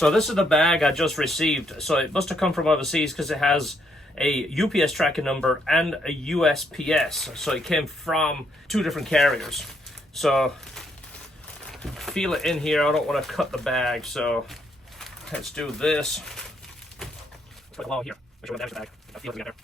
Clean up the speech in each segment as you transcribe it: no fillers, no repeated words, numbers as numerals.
So this is the bag I just received. So it must have come from overseas because it has a UPS tracking number and a USPS. So it came from 2 different carriers. So feel it in here. I don't want to cut the bag, so let's do this. Put it low here. Make sure we damage the bag. I feel it together.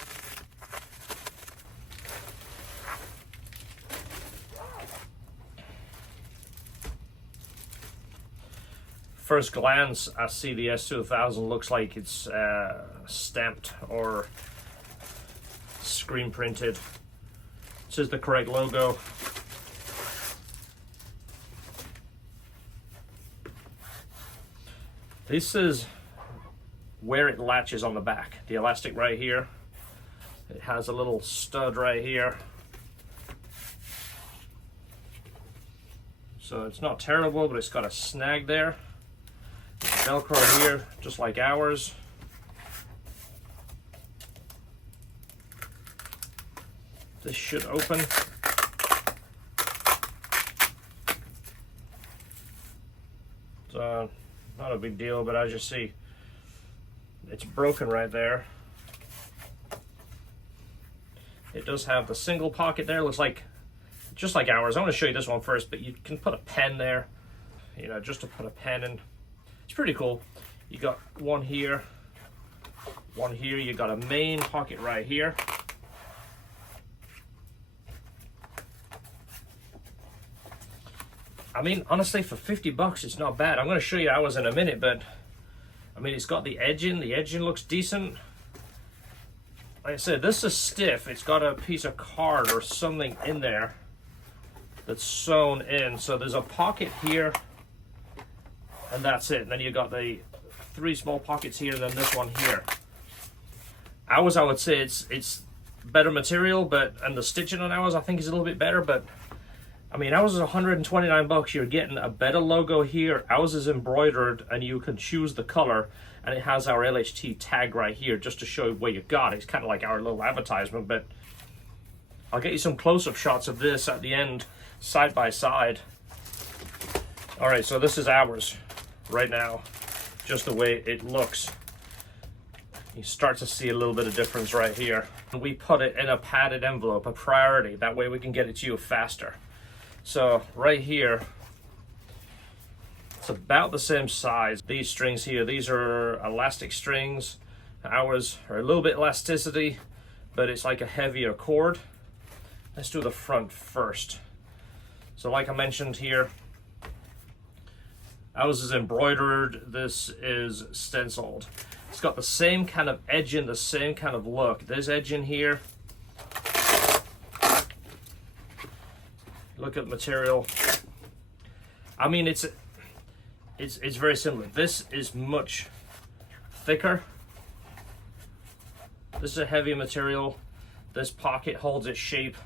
First glance, I see the S2000 looks like it's stamped or screen printed. This is the correct logo. This is where it latches on the back. The elastic right here. It has a little stud right here. So it's not terrible, but it's got a snag there. Velcro here, just like ours. This should open. So not a big deal, but as you see, it's broken right there. It does have the single pocket there. Looks like just like ours. I want to show you this one first, but you can put a pen there, you know, just to put a pen in. It's pretty cool. You got one here, you got a main pocket right here. I mean, honestly, for 50 bucks, it's not bad. I'm going to show you ours in a minute, but I mean, it's got the edging. The edging looks decent. Like I said, this is stiff. It's got a piece of card or something in there that's sewn in. So there's a pocket here, and that's it. And then you got the 3 small pockets here, and then this one here. Ours, I would say it's better material, and the stitching on ours I think is a little bit better, but I mean, ours is 129 bucks. You're getting a better logo here. Ours is embroidered, and you can choose the color, and it has our LHT tag right here just to show you where you got it. It's kind of like our little advertisement, but I'll get you some close-up shots of this at the end, side by side. All right, so this is ours right now, just the way it looks. You start to see a little bit of difference right here. We put it in a padded envelope, a priority. That way we can get it to you faster. So right here, it's about the same size. These strings here, these are elastic strings. Ours are a little bit elasticity, but it's like a heavier cord. Let's do the front first. So like I mentioned here, ours is embroidered, this is stenciled. It's got the same kind of edging, the same kind of look. There's edging here. Look at the material. I mean, it's very similar. This is much thicker. This is a heavier material. This pocket holds its shape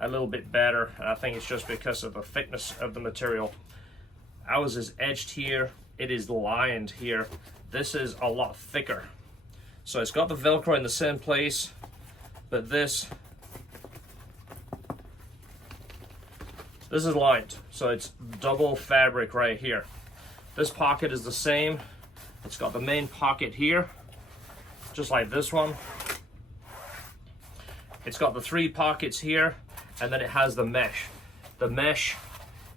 a little bit better. And I think it's just because of the thickness of the material. Ours is edged here. It is lined here. This is a lot thicker. So it's got the Velcro in the same place, but this is lined. So it's double fabric right here. This pocket is the same. It's got the main pocket here, just like this one. It's got the 3 pockets here, and then it has the mesh. The mesh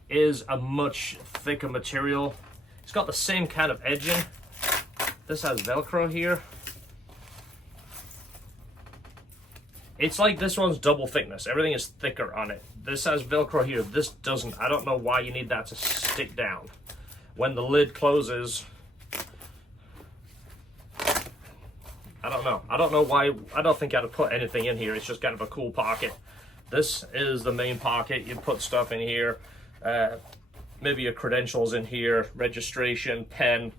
is a much thicker material. It's got the same kind of edging. This has Velcro here. It's like this one's double thickness. Everything is thicker on it. This has Velcro here. This doesn't. I don't know why you need that to stick down. When the lid closes, I don't know. I don't know why. I don't think I'd have put anything in here. It's just kind of a cool pocket. This is the main pocket. You put stuff in here. Maybe your credentials in here, registration, pen,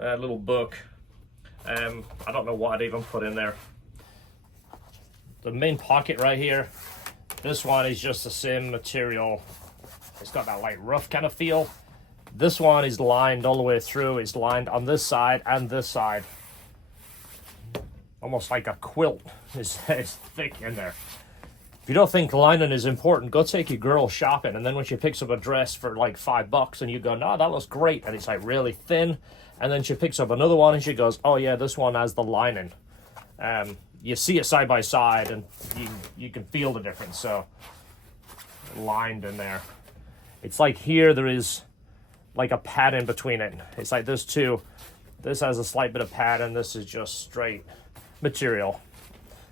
little book. I don't know what I'd even put in there. The main pocket right here, this one is just the same material. It's got that like rough kind of feel. This one is lined all the way through. It's lined on this side and this side. Almost like a quilt. It's thick in there. If you don't think lining is important, go take your girl shopping, and then when she picks up a dress for like $5 and you go, no, that looks great, and it's like really thin, and then she picks up another one and she goes, oh yeah, this one has the lining. You see it side by side and you can feel the difference. So lined in there, it's like here there is like a pad in between it. It's like this too. This has a slight bit of pad and this is just straight material.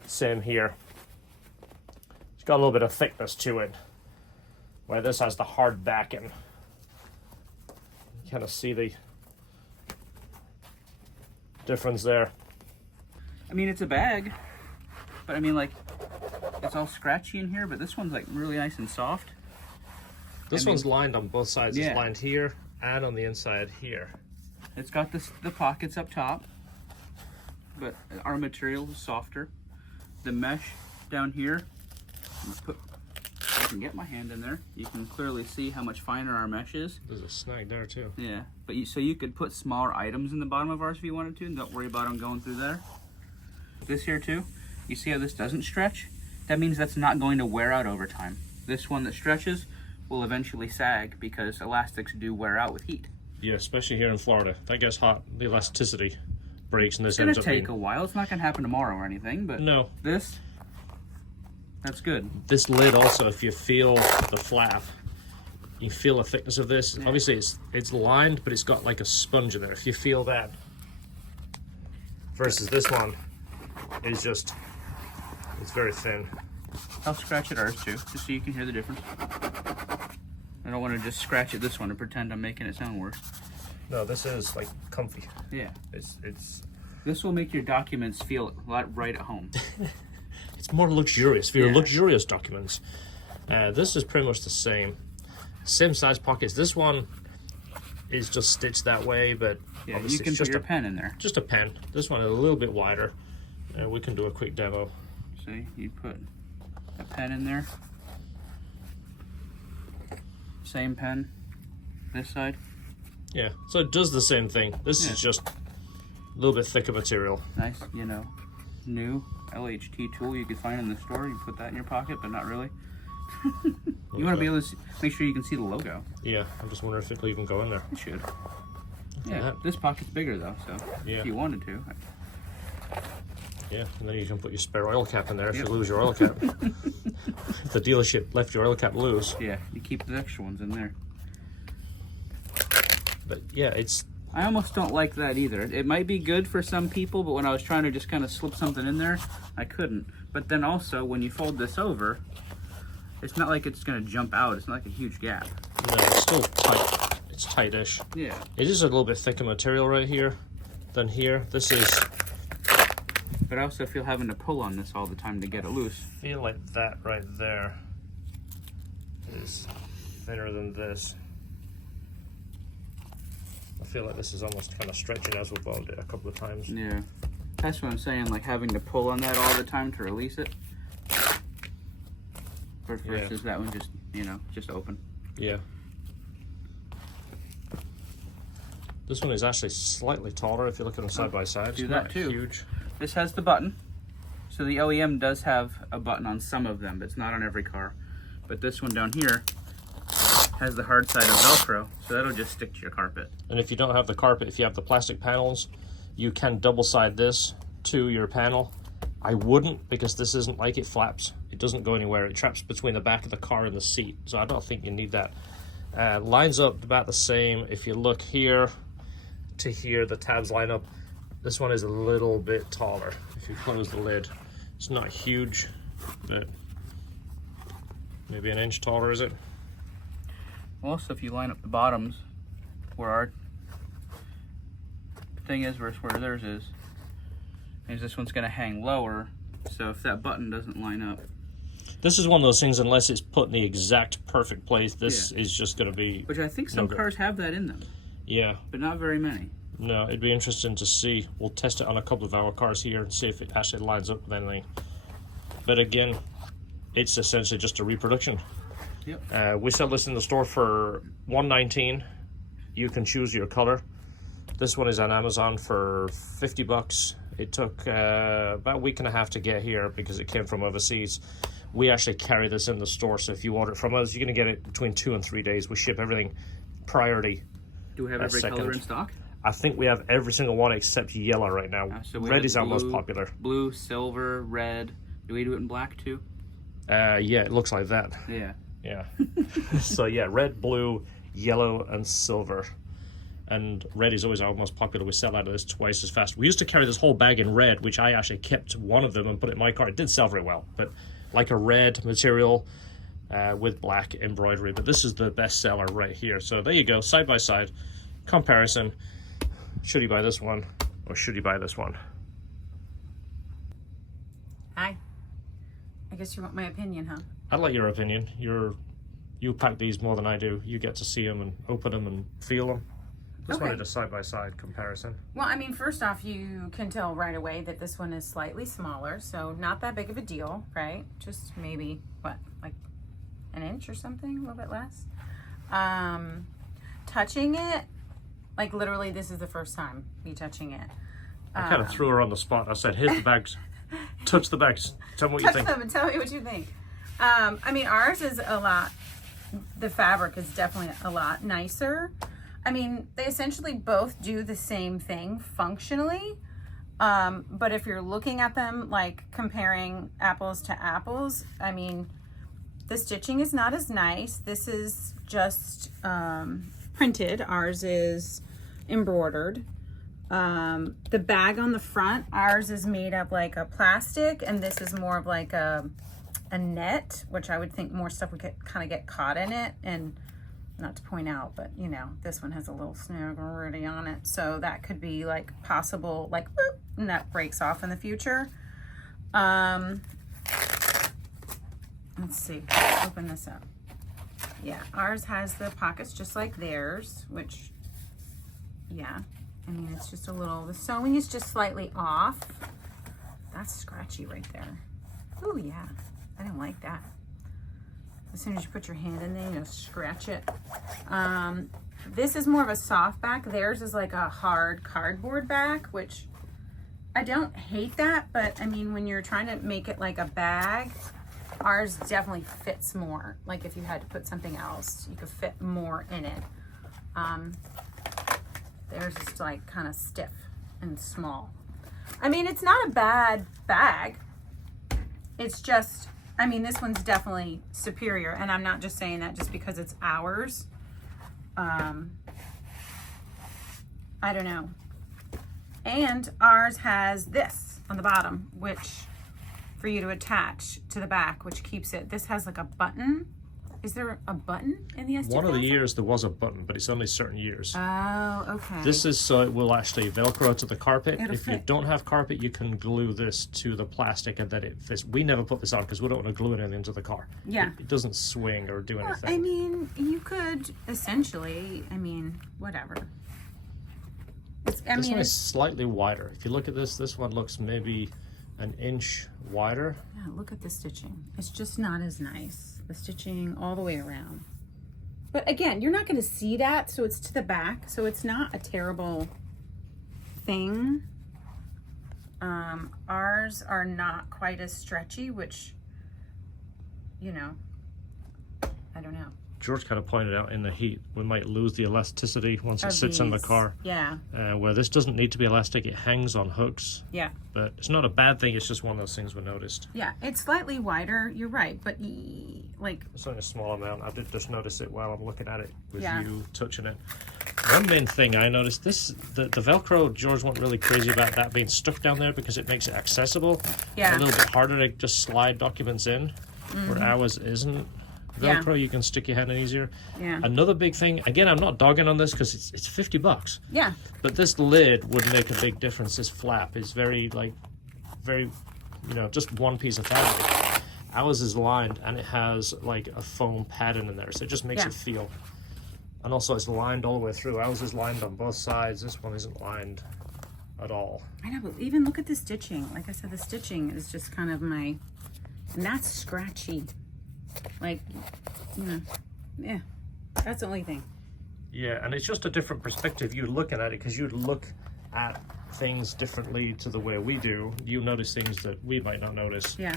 Same here. It's got a little bit of thickness to it, where this has the hard backing. You kind of see the difference there. I mean, it's a bag, but I mean, like, it's all scratchy in here, but this one's like really nice and soft. This one's lined on both sides. Yeah. It's lined here and on the inside here. It's got the pockets up top, but our material is softer. The mesh down here, I can get my hand in there. You can clearly see how much finer our mesh is. There's a snag there too. Yeah, but so you could put smaller items in the bottom of ours if you wanted to, and don't worry about them going through there. This here too, you see how this doesn't stretch? That means that's not going to wear out over time. This one that stretches will eventually sag because elastics do wear out with heat. Yeah, especially here in Florida. That gets hot, the elasticity breaks, and this It's gonna ends up take being... a while. It's not gonna happen tomorrow or anything, but No. That's good. This lid also, if you feel the flap, you feel the thickness of this. Yeah. Obviously it's lined, but it's got like a sponge in there. If you feel that, versus this one, it's just, it's very thin. I'll scratch at ours too, just so you can hear the difference. I don't want to just scratch at this one and pretend I'm making it sound worse. No, this is like comfy. Yeah. It's This will make your documents feel right at home. it's more luxurious for your Yeah. luxurious documents. This is pretty much the same size pockets. This one is just stitched that way, but Yeah, obviously you can it's put just your pen in there. just a pen. This one is a little bit wider. We can do a quick demo. See, you put a pen in there. Same pen, this side. Yeah, so it does the same thing. This Yeah. is just a little bit thicker material. Nice, new LHT tool you could find in the store. You put that in your pocket, but not really. You want to be able to make sure you can see the logo. Yeah, I'm just wondering if it'll even go in there. It should. Yeah. Yeah, this pocket's bigger though, so Yeah. if you wanted to. Yeah, and then you can put your spare oil cap in there if Yep. you lose your oil cap. If the dealership left your oil cap loose. Yeah, you keep the extra ones in there. But yeah, I almost don't like that either. It might be good for some people, but when I was trying to just kind of slip something in there, I couldn't. But then also, when you fold this over, it's not like it's going to jump out. It's not like a huge gap. no, it's still tight. It's tightish. Yeah. It is a little bit thicker material right here than here. This is... But I also feel having to pull on this all the time to get it loose. feel like that right there is thinner than this. I feel like this is almost kind of stretching as we've wound it a couple of times. Yeah. That's what I'm saying, like having to pull on that all the time to release it. Versus that one just, just open. Yeah. This one is actually slightly taller if you look at them side by side. Do It's that not too. huge. This has the button. So the OEM does have a button on some of them, but it's not on every car. But this one down here has the hard side of Velcro, so that'll just stick to your carpet. And if you don't have the carpet, if you have the plastic panels, you can double side this to your panel. I wouldn't, because this isn't like it flaps. It doesn't go anywhere. It traps between the back of the car and the seat. So I don't think you need that. Lines up about the same. If you look here to here, the tabs line up. This one is a little bit taller. If you close the lid, it's not huge, but maybe an inch taller, is it? Also, if you line up the bottoms where our thing is versus where theirs is this one's going to hang lower, so if that button doesn't line up. This is one of those things, unless it's put in the exact perfect place, this is just going to be... Which I think some cars have that in them. Yeah. But not very many. No, it'd be interesting to see. We'll test it on a couple of our cars here and see if it actually lines up with anything. But again, it's essentially just a reproduction. Yep. We sell this in the store for $119. You can choose your color. This one is on Amazon for $50. It took about a week and a half to get here because it came from overseas. We actually carry this in the store, so if you order it from us, you're going to get it between 2 and 3 days. We ship everything priority. Do we have every color in stock? I think we have every single one except yellow right now. So red is our most popular. Blue, silver, red. Do we do it in black too? Yeah, it looks like that. Yeah. Yeah. So yeah, red, blue, yellow, and silver. And red is always our most popular. We sell out of this twice as fast. We used to carry this whole bag in red, which I actually kept one of them and put it in my car. It didn't sell very well, but like a red material with black embroidery. But this is the best seller right here. So there you go, side by side comparison. Should you buy this one or should you buy this one? Hi. I guess you want my opinion, huh? I'd like your opinion. You pack these more than I do. You get to see them and open them and feel them. Just wanted a side-by-side comparison. Well, I mean, first off, you can tell right away that this one is slightly smaller, so not that big of a deal, right? Just maybe, what, like an inch or something, a little bit less. Touching it, like literally this is the first time me touching it. I kind of threw her on the spot. I said, here's the bags. Touch the bags. Tell me what you think. Touch them and tell me what you think. I mean, ours is a lot, the fabric is definitely a lot nicer. I mean, they essentially both do the same thing functionally, but if you're looking at them like comparing apples to apples, I mean, the stitching is not as nice. This is just printed. Ours is embroidered. The bag on the front, ours is made of like a plastic, and this is more of like a net, which I would think more stuff would kind of get caught in it. And not to point out, but you know, this one has a little snag already on it, so that could be like possible, like boop, and that breaks off in the future. Let's see, open this up. Yeah, ours has the pockets just like theirs, which, yeah, I mean, it's just a little, the sewing is just slightly off. That's scratchy right there. Oh yeah, I didn't like that. As soon as you put your hand in there, you'll scratch it. This is more of a soft back. Theirs is like a hard cardboard back, which I don't hate that, but I mean, when you're trying to make it like a bag, ours definitely fits more. Like if you had to put something else, you could fit more in it. Theirs is like kind of stiff and small. I mean, it's not a bad bag. It's just, I mean, this one's definitely superior, and I'm not just saying that just because it's ours. I don't know. And ours has this on the bottom, which for you to attach to the back, which keeps it. This has like a button. Is there a button in the S2000? One of the years there was a button, but it's only certain years. Oh, okay. This is so it will actually Velcro to the carpet. It'll if fit. you don't have carpet, you can glue this to the plastic and then it fits. We never put this on because we don't want to glue anything to the car. Yeah. It doesn't swing or do Well, anything. I mean, you could essentially, I mean, whatever. This one is slightly wider. If you look at this one looks maybe an inch wider. Yeah, look at the stitching. It's just not as nice. The stitching all the way around. But again, you're not going to see that, so it's to the back, so it's not a terrible thing. Ours are not quite as stretchy, which, you know, I don't know. George kind of pointed out in the heat, we might lose the elasticity once it sits in the car. Yeah. Where this doesn't need to be elastic, it hangs on hooks. Yeah. But it's not a bad thing, it's just one of those things we noticed. Yeah, it's slightly wider, you're right, but like... It's only a small amount. I did just notice it while I'm looking at it with Yeah. you touching it. One main thing I noticed, the Velcro, George wasn't really crazy about that being stuck down there because it makes it accessible. Yeah. A little bit harder to just slide documents in, where ours isn't. Velcro, you can stick your hand in easier. Yeah. Another big thing, again, I'm not dogging on this because it's $50. Yeah. But this lid would make a big difference. This flap is very, you know, just one piece of fabric. Ours is lined and it has like a foam padding in there, so it just makes it feel. And also it's lined all the way through. Ours is lined on both sides. This one isn't lined at all. I know, but even look at the stitching. Like I said, the stitching is just kind of and that's scratchy. Like, you know, yeah, that's the only thing. Yeah, and it's just a different perspective you're looking at it, because you'd look at things differently to the way we do, you'll notice things that we might not notice. Yeah.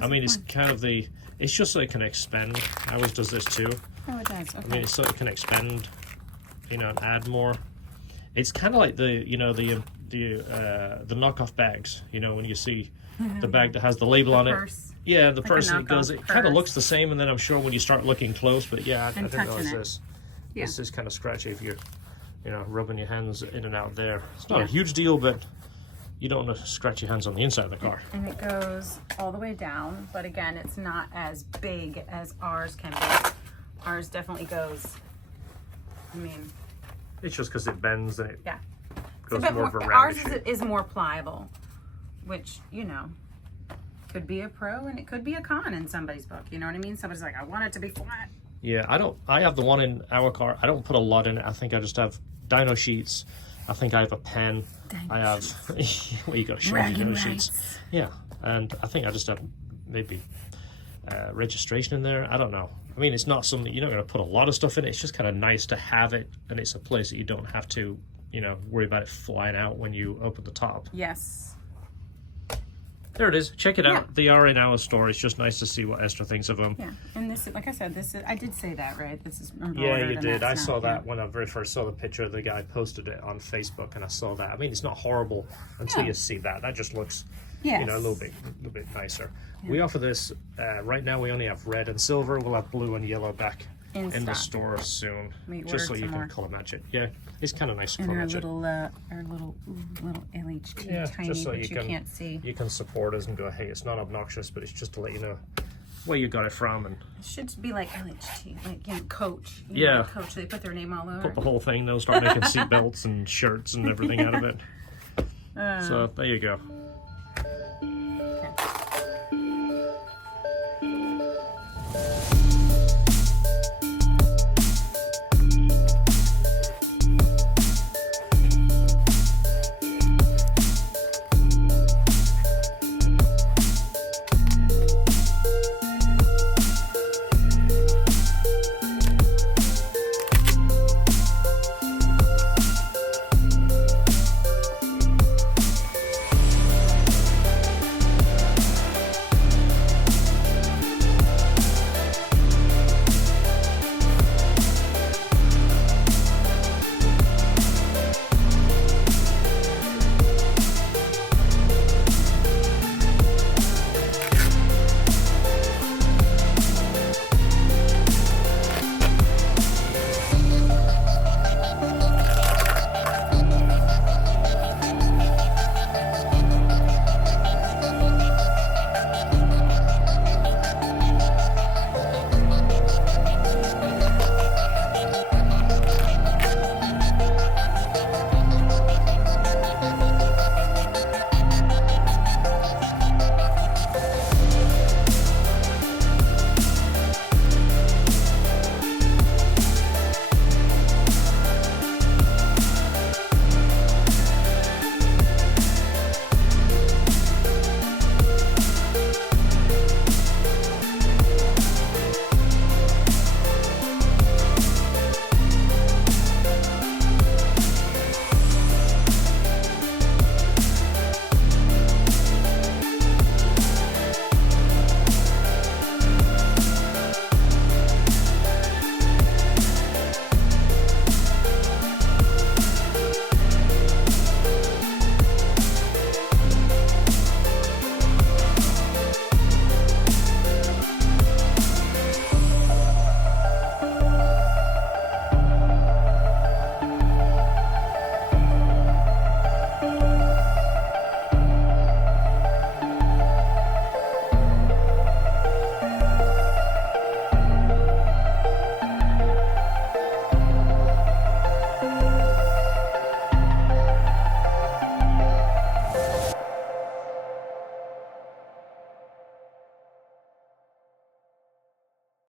I mean, it's kind of it's just so it can expand. Ours does this too. Oh, it does. Okay. I mean, it's so it can expand, you know, and add more. It's kind of like the knockoff bags. You know, when you see the bag that has the label on purse. it. Yeah, the Like person a it goes. knockoff It kind of purse. looks the same, and then I'm sure when you start looking close, but yeah, I didn't realize touching it. this. Yeah. This is kind of scratchy if you're, you know, rubbing your hands in and out there. It's not a huge deal, but you don't want to scratch your hands on the inside of the car. And it goes all the way down, but again, it's not as big as ours can be. Ours definitely goes, I mean, It's just because it bends and it yeah. goes It's a bit more of a rounded ours shape. is more pliable, which, you know, could be a pro and it could be a con in somebody's book. You know what I mean? Somebody's like, I want it to be flat. Yeah, I have the one in our car. I don't put a lot in it. I think I just have dyno sheets. I think I have a pen. I have, well, you got to show me dyno sheets. Yeah, and I think I just have maybe registration in there. I don't know. I mean, it's not something, you're not going to put a lot of stuff in it. It's just kind of nice to have it, and it's a place that you don't have to, you know, worry about it flying out when you open the top. Yes. There it is. Check it Yeah. out. They are in our store. It's just nice to see what Esther thinks of them. Yeah. And this, like I said, this is, I did say that, right? This is embroidered. Yeah, you and did. I that's saw not- that when I very first saw the picture. The guy posted it on Facebook, and I saw that. I mean, it's not horrible until No. you see that. That just looks, Yes. you know, a little bit nicer. We offer this right now. We only have red and silver. We'll have blue and yellow back In in the stock. store soon, We just so ordered you some can more. color match it. Yeah, it's kind of nice to And color our match it. little LHT, Yeah, tiny, just so but you can't see. You can support us and go, hey, it's not obnoxious, but it's just to let you know where you got it from and It should be like LHT, like, you know, Coach. You Yeah. know, Coach, they put their name all over. put the whole thing. They'll start making seat belts and shirts and everything out of it. So there you go.